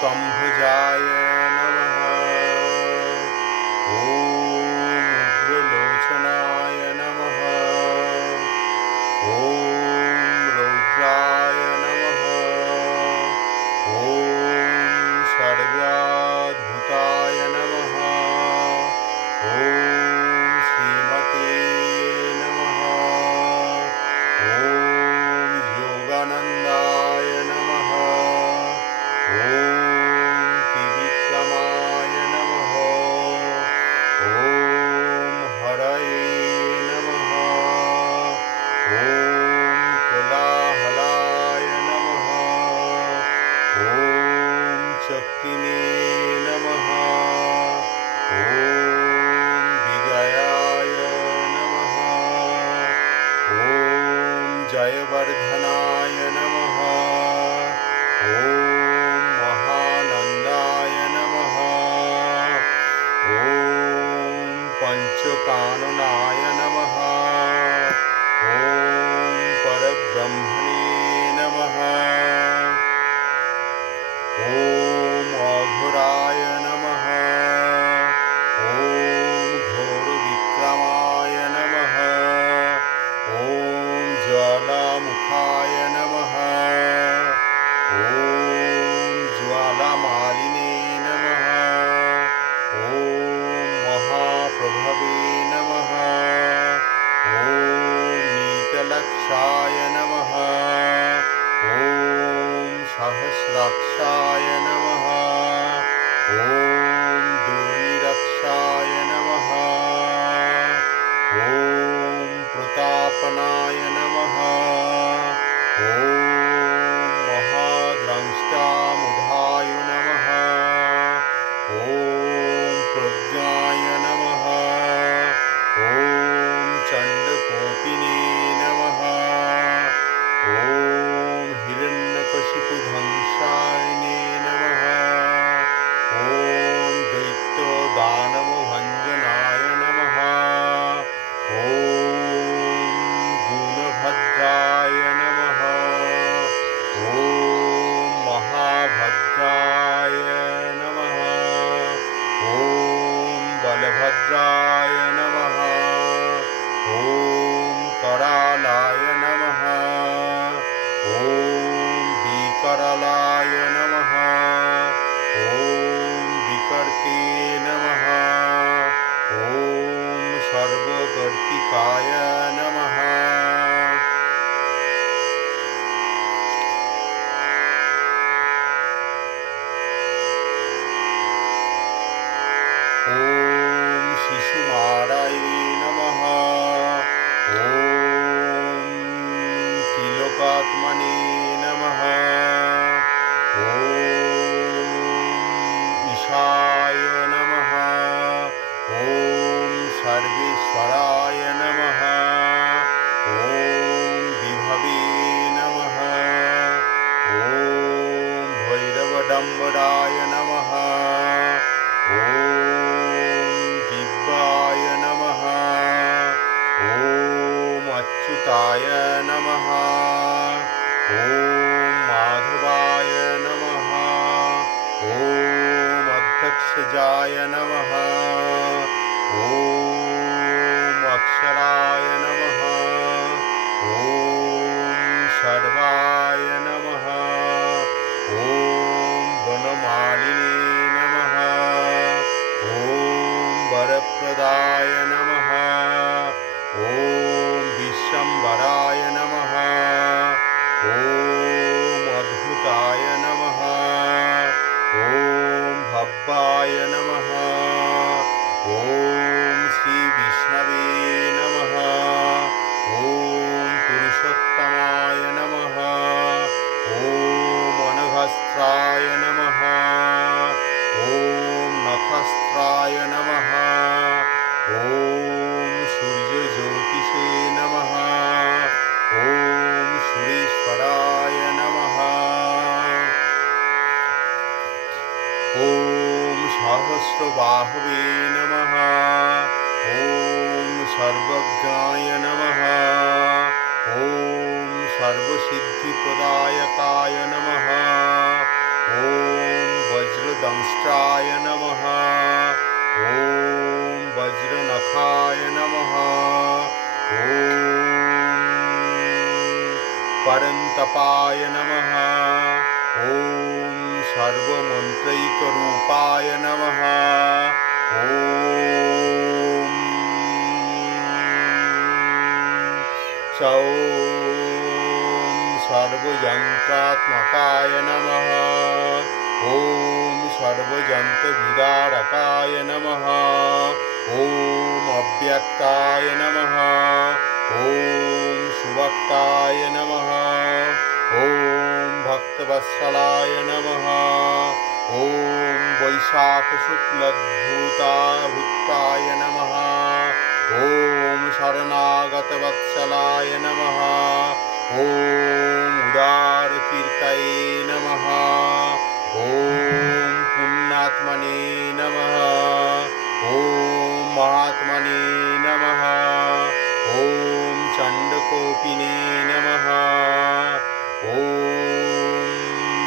स्तंभजाय नमः। ॐ उग्रलोचनाय नमः। ॐ रौद्राय नमः। ॐ सर्वाद्भुताय नमः। ॐ श्रीमते नमः। ॐ योगानन्दाय नमः। ॐ त्रिविक्रमाय नमः। ॐ हरये नमः। ॐ कोलाहलाय नमः। ॐ चक्रिणे नमः। ॐ विजयाय नमः। ॐ जयवर्धनाय नमः। ॐ महानन्दाय नमः। ॐ पंचकाननाय नमः। ॐ परब्रह्मणे नमः। ॐ अघोराय नमः। ॐ घोरविक्रमाय नमः। ॐ ज्वालामुखाय नमः। ॐ ज्वालामालिने नमः। ॐ महाप्रभवे नमः। ॐ नीतलक्षाय नमः। ॐ सहस्राक्षाय नमः। ॐ दुर्निरक्षाय नमः। ॐ प्रतापनाय नमः। ॐ महाद्रंष्टामुधाय नमः। ॐ प्रज्ञाय नमः। ॐ चण्डकोपिने नमः। ॐ हिरण्यकशिपुध्वंसायिने नमः। ॐ दैत्यदानवभञ्जनाय नमः। ॐ गुणभद्राय नमः। ॐ महाभद्राय नमः। ॐ बलभद्राय नमः। ॐ करालाय नमः। ॐ विकरालाय नमः। ॐ विकर्ते नमः। ॐ सर्वकर्तिकाय नमः। ॐ शिशुमाराय नमः। ॐ त्रिलोकात्मने नमः। ॐ ईशाय नमः। ॐ सर्वेश्वराय नमः। ॐ विभवे नमः। ॐ भैरवडम्बराय नमः। ॐ दिव्याय नमः। ॐ अच्युताय नमः। ॐ माधवाय नमः। ॐ अध्यक्षजाय नमः। ॐ अक्षराय नमः। ॐ सर्वाय नमः। ॐ वनमालिने नमः। ॐ वरप्रदाय नमः। ॐ विश्वम्भराय नमः। ॐ अद्भुताय नमः। ॐ भव्याय नमः। ॐ वज्रनखाय नमः। ॐ परन्तपाय नमः। ॐ सर्वमन्त्रैकरूपाय नमः। ॐ सर्वयन्त्रात्मकाय नमः। ॐ सर्वयन्त्रविदारकाय नमः। ॐ अव्यक्ताय नमः। ॐ सुभक्ताय नमः। ॐ भक्तवत्सलाय नमः। ॐ वैशाखशुक्लभूताय नमः। ॐ शरणागतवत्सलाय नमः। ॐ उदारकीर्तये नमः। ॐ पुण्यात्मने नमः। ॐ महात्मने नमः। ॐ चण्डकोपिने नमः। ॐ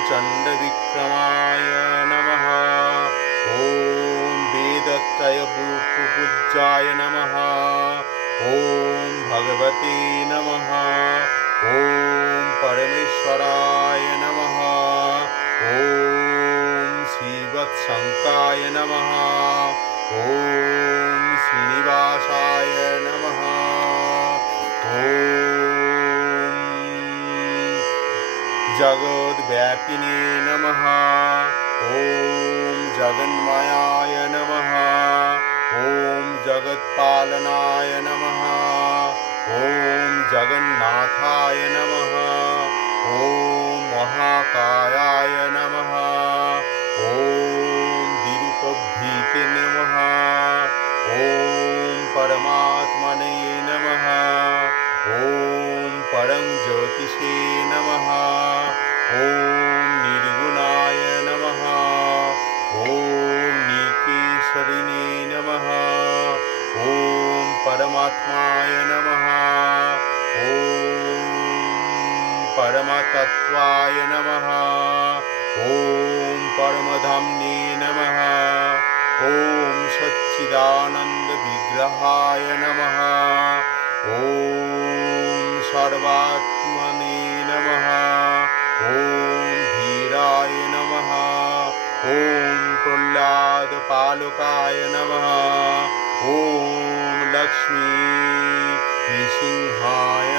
चण्डविक्रमाय नमः। ॐ वेदत्रयपूज्याय नमः। ॐ भगवते नमः। ॐ परमेश्वराय नमः। ॐ श्रीवत्सङ्काय नमः। ॐ श्रीनिवासाय नमः। ॐ जगद्व्यापिने नमः। ॐ जगन्मयाय नमः। ॐ जगत्पालनाय नमः। ॐ जगन्नाथाय नमः। ॐ महाकायाय नमः। ॐ विरूपभीते नमः। ॐ परमात्मने नमः। ॐ परं ज्योतिषे नमः। ॐ निर्गुणाय नमः। ॐ नीकेश्वरिणे नमः। ॐ परमात्माय नमः। ॐ परमतत्त्वाय नमः। ॐ परमधाम्ने नमः। ॐ सच्चिदानन्दविग्रहाय नमः। ॐ सर्वात्मने नमः। ॐ धीराय नमः। ॐ प्रह्लादपालकाय नमः। ॐ लक्ष्मी नृसिंहाय